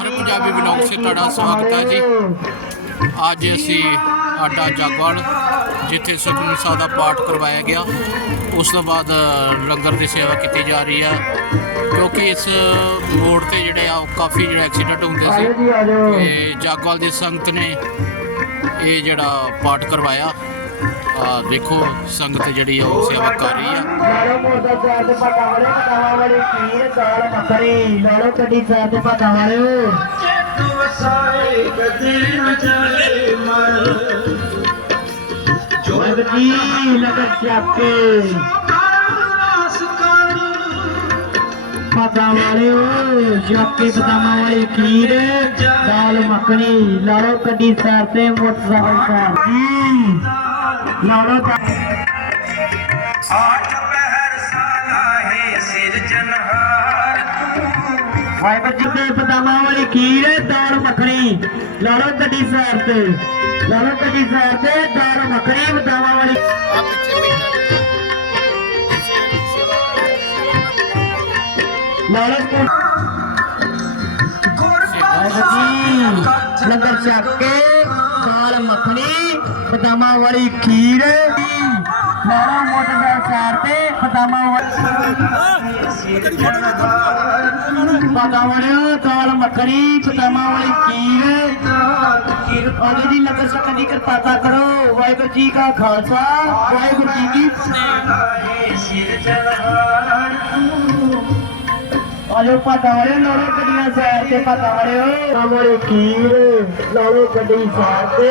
ਹਰ Punjabi blog 'ਚ ਤੁਹਾਡਾ ਸਵਾਗਤ ਹੈ ਜੀ। ਅੱਜ ਅਸੀਂ ਆਡਾ ਜਾਗਵਾਲ ਜਿੱਥੇ ਸੁਖਮਨੀ ਸਾਹਿਬ ਦਾ ਪਾਠ ਕਰਵਾਇਆ ਗਿਆ। ਉਸ ਤੋਂ ਬਾਅਦ ਲੰਗਰ ਦੀ ਸੇਵਾ ਕੀਤੀ ਜਾ ਰਹੀ ਹੈ। ਕਿਉਂਕਿ ਇਸ ਮੋੜ ਤੇ ਜਿਹੜੇ ਆ ਕਾਫੀ ਜਿਹੜੇ ਐਕਸੀਡੈਂਟ ਹੁੰਦੇ ਸੀ। ਤੇ ਜਾਗਵਾਲ ਦੀ ਸੰਗਤ ਨੇ ਇਹ ਜਿਹੜਾ ਪਾਠ ਕਰਵਾਇਆ। ਆ ਦੇਖੋ ਸੰਗਤ ਜਿਹੜੀ ਆ ਉਹ ਸੇਵਾ ਕਰ ਰਹੀ ਆ ਲਾਲੋ ਮੋਟਾ ਚਾਰ ਦੇ ਪਟਾ ਵਾਲੇ ਪਟਾਵਾ ਵਾਲੇ ਖੀਰ ਦਾਲ ਮੱਖਣੀ ਲਾਲੋ ਕੱਢੀ ਚਾਰ ਦੇ ਪਟਾ ਵਾਲੇ ਜੋਗਤੀ ਨਗਰ ਚਾਕੇ ਪਟਾ ਵਾਲੇ ਚਾਕੇ ਪਟਾਵਾ ਵਾਲੀ ਖੀਰ ਦਾਲ ਮੱਖਣੀ ਲਾਲੋ ਕੱਢੀ ਚਾਰ ਤੇ ਮੋਟਰਸਾਈਕਲ ਚਾਰ ਜੀ ਲਾਲੋ ਚਾਰ ਆਠ ਪਹਿਰ ਸਾਲਾ ਹੈ ਸਿਰਜਨਹਾਰ ਵਾਹਿਗੁਰੂ ਜੀ ਦੇ ਪਤਾਮਾ ਵਾਲੀ ਖੀਰ ਦਾਲ ਮੱਖਣੀ ਲਾਲੋ ਗੱਡੀ ਸਾਰ ਤੇ ਲਾਲੋ ਗੱਡੀ ਸਾਰ ਤੇ ਦਾਲ ਮੱਖਣੀ ਪਤਾਮਾ ਵਾਲੀ ਲਾਲੋ ਕੋ- ਵਾਹਿਗੁਰੂ ਜੀ ਲੰਗਰ ਛਕ ਕੇ ਦਾਲ ਪਜਾਮਾ ਵਾਲੀ ਖੀਰ ਮਾਰਾ ਮੋਟਰਸਾਈਕਲ ਸਾਰ ਤੇ ਪਜਾਮਾ ਵਾਲੀ ਪਜਾਮਾ ਦਾਲ, ਮੱਖਣੀ ਪਜਾਮਾ ਵਾਲੀ ਖੀਰ। ਉਹਦੇ ਦੀ ਨਗਰ ਸਕਣ ਦੀ ਕਿਰਪਾਤਾ ਕਰੋ। ਵਾਹਿਗੁਰੂ ਜੀ ਕਾ ਖਾਲਸਾ, ਵਾਹਿਗੁਰੂ ਜੀ ਕੀ ਫਤਿਹ। ਆਜੋ ਪਤਾ ਵਾਲੇ ਨਾਲੋਂ ਕੱਢੀਆਂ ਸਾਰ ਤੇ ਪਤਾ ਵਾਲਿਓ ਨਾਲੋਂ ਖੀਰ, ਨਾਲੋਂ ਕੱਢੀ ਸਾਰ ਤੇ।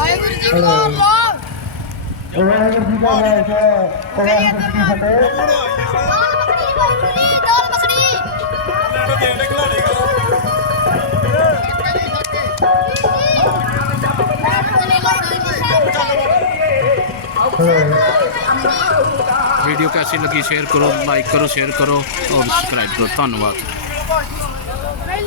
ਵਾਹਿਗੁਰੂ ਜੀ ਕਾ ਖਾਲਸਾ ਵਾਹਿਗੁਰੂ ਜੀ ਕੀ ਫਤਿਹ Dal makni, dal makni. Waਹਿਗੁਰੂ ਜੀ ਕਾ ਖਾਲਸਾ ਵਾਹਿਗੁਰੂ ਜੀ ਕਾ ਖਾਲਸਾ ਵਾਹਿਗੁਰੂ ਜੀ ਕੀ ਫਤਿਹ ਦਾਲ ਮੱਖਣੀ ਵਾਹਿਗੁਰੂ ਦਾਲ ਮੱਖਣੀ वीडियो कैसी लगी शेयर करो लाइक करो शेयर करो और सब्सक्राइब करो धन्यवाद Hey,